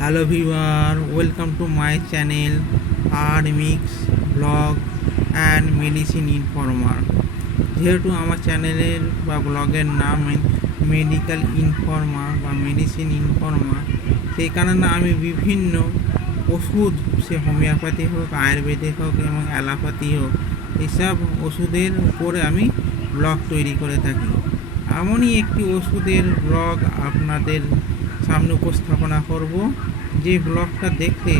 Hello viewer, welcome to my channel আর mix blog and medicine informer. যেহেতু আমার চ্যানেলের বা ব্লগের নাম মেডিকেল ইনফর্মার বা মেডিসিন ইনফর্মার, সেই কারণে আমি বিভিন্ন ওষুধ, সে হোমিওপ্যাথি হোক, আয়ুর্বেদিক হোক এবং অ্যালোপ্যাথি হোক, এসব ওষুধের উপরে আমি ব্লগ তৈরি করে থাকি। এমনই একটি ওষুধের ব্লগ আপনাদের সামনে উপস্থাপনা করব, যে ব্লগটা দেখে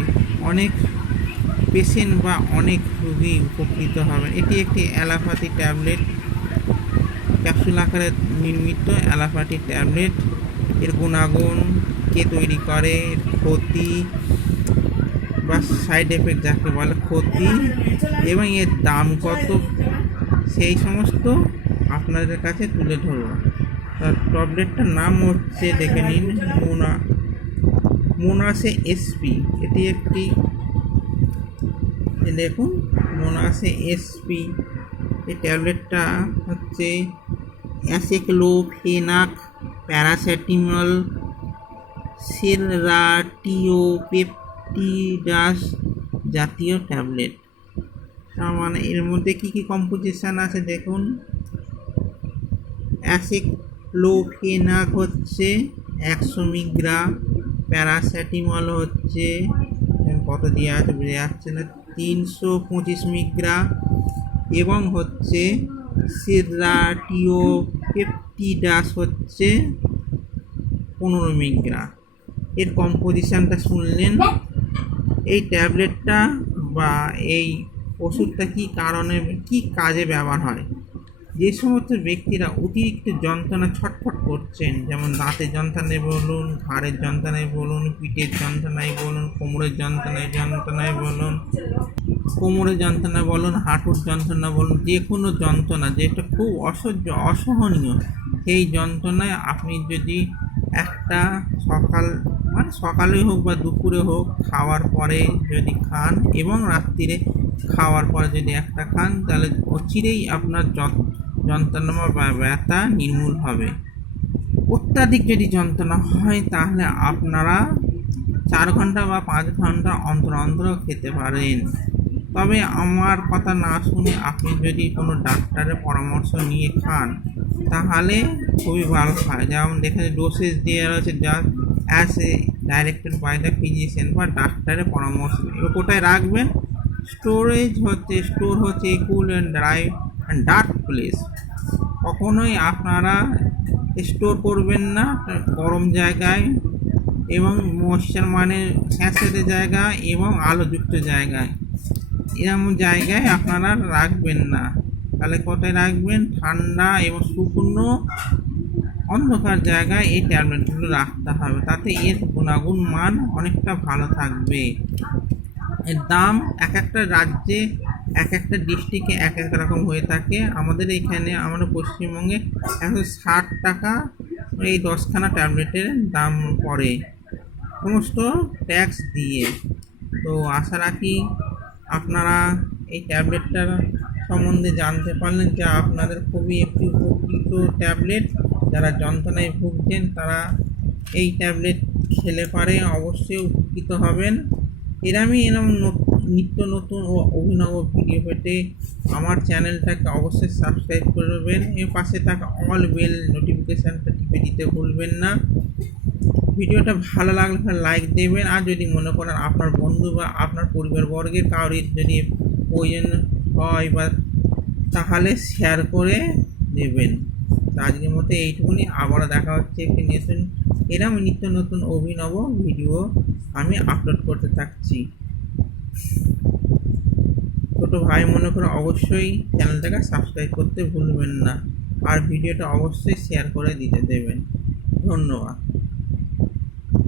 অনেক পেশেন্ট বা অনেক রোগী উপকৃত হবেন। এটি একটি অ্যালোপ্যাথি ট্যাবলেট, ক্যাপসুল আকারে নির্মিত অ্যালোপ্যাথি ট্যাবলেট। এর গুণাগুণ, কে তৈরি করে, এর ক্ষতি বা সাইড এফেক্ট যাকে বলে ক্ষতি, এবং এর দাম কত, সেই সমস্ত আপনাদের কাছে তুলে ধরব। তার ট্যাবলেটটার নাম হচ্ছে, দেখে নিন, মোনাসে এসপি। এটি একটি, দেখুন, মোনাসে এসপি। এই ট্যাবলেটটা হচ্ছে অ্যাসিক্লোফেনাক প্যারাসিটামল সেরাটিওপেপটিডাস জাতীয় ট্যাবলেট। মানে এর মধ্যে কী কী কম্পোজিশন আছে দেখুন। অ্যাসিক্লোফেনাক হচ্ছে 100 মিলিগ্রাম, প্যারাসিটামল হচ্ছে কত দিয়ে আছে বোঝা যাচ্ছে না, 325 মিলিগ্রাম, এবং হচ্ছে সেরাটিওপেপটিডাস হচ্ছে 15 মিলিগ্রাম। এর কম্পোজিশনটা শুনলেন। এই ট্যাবলেটটা বা এই ওষুধটা কী কারণে, কী কাজে ব্যবহার হয়? যে সমস্ত ব্যক্তিরা অতিরিক্ত যন্ত্রণা ছটফট করছেন, যেমন দাঁতের যন্ত্রণায় বলুন, ঘাড়ের যন্ত্রণায় বলুন, পিঠের যন্ত্রণায় বলুন, কোমরের যন্ত্রণায় বলুন, হাঁটুর যন্ত্রণা বলুন, যে কোনো যন্ত্রণা যেটা খুব অসহনীয়, সেই যন্ত্রণায় আপনি যদি একটা সকালে হোক বা দুপুরে হোক খাওয়ার পরে যদি খান, এবং রাত্রিরে খাওয়ার পরে যদি একটা খান, তাহলে অচিরেই আপনার যন্ত্রণা বা ব্যথা নির্মূল হবে। অত্যাধিক যদি যন্ত্রণা হয়, তাহলে আপনারা 4 ঘন্টা বা 5 ঘন্টা অন্তর অন্তর খেতে পারেন। তবে আমার কথা না শুনে আপনি যদি কোনো ডাক্তারের পরামর্শ নিয়ে খান, তাহলে খুবই ভালো হয়। যেমন দেখেন, ডোসেজ দেওয়া রয়েছে as a directed by the physician বা ডাক্তারের পরামর্শ। এবার কোথায় রাখবেন? স্টোর হচ্ছে cool and dry and dark place. কখনোই আপনারা স্টোর করবেন না গরম জায়গায়, এবং ময়েশ্চার মানে স্যাঁতস্যাঁতে জায়গা এবং আলোযুক্ত জায়গায়, এরকম জায়গায় আপনারা রাখবেন না। তাহলে কোথায় রাখবেন? ঠান্ডা এবং শুকনো অন্ধকার জায়গায় এই ট্যাবলেটগুলো রাখতে হবে, তাতে এর গুণাগুণ মান অনেকটা ভালো থাকবে। এর দাম এক একটা রাজ্যে, এক একটা ডিস্ট্রিক্টে এক এক রকম হয়ে থাকে। আমাদের এখানে, আমাদের পশ্চিমবঙ্গে 160 টাকা এই 10খানা ট্যাবলেটের দাম পড়ে, সমস্ত ট্যাক্স দিয়ে। তো আশা রাখি আপনারা এই ট্যাবলেটটার সম্বন্ধে জানতে পারলেন, যা আপনাদের খুবই একটি উপকৃত ট্যাবলেট। যারা যন্ত্রণায় ভুগছেন, তারা এই ট্যাবলেট খেলে পারে অবশ্যই উপকৃত হবেন। এরম নিত্য নতুন ও অভিনব ভিডিও পেতে আমার চ্যানেলটাকে অবশ্যই সাবস্ক্রাইব করবেন। এর পাশে থাকা অল বেল নোটিফিকেশানটা টিপে দিতে ভুলবেন না। ভিডিওটা ভালো লাগলে লাইক দেবেন, আর যদি মনে করেন আপনার বন্ধু বা আপনার পরিবারবর্গের কারোর যদি প্রয়োজন হয় বা, তাহলে শেয়ার করে দেবেন। আজকের মতো এইটুকুনি। আবারও দেখা হচ্ছে একটি এরকম নিত্য নতুন অভিনব ভিডিও আমি আপলোড করতে থাকছি। ছোটো ভাই মনে করে অবশ্যই চ্যানেলটাকে সাবস্ক্রাইব করতে ভুলবেন না, আর ভিডিওটা অবশ্যই শেয়ার করে দিতে দেবেন। ধন্যবাদ।